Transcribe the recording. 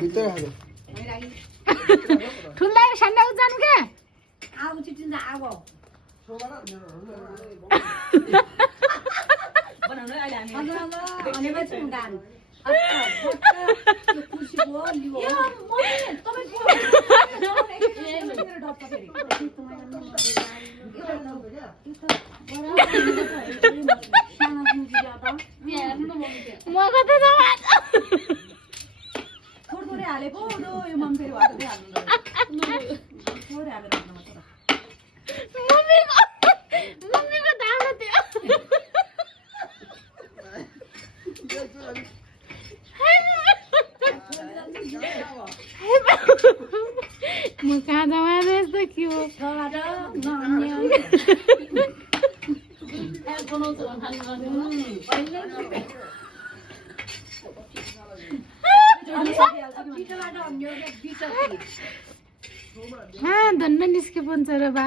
भित्र हाल्नु ठुल्लाई सान्डा जानु के आगो चिटिन्छ आगो बनाउनु अहिले हामी अनि पछि गान खुसी भयो लियो म कता जाऊ थोरै हालेको यो मम फेरि हाल्दै हाल्नु थोरै हालेर हाल्नु पर्छ मम्मीको दाम्रो थियो म कहाँ जाऊँ यस्तो के हो धन्न निस्के पन्छ र बा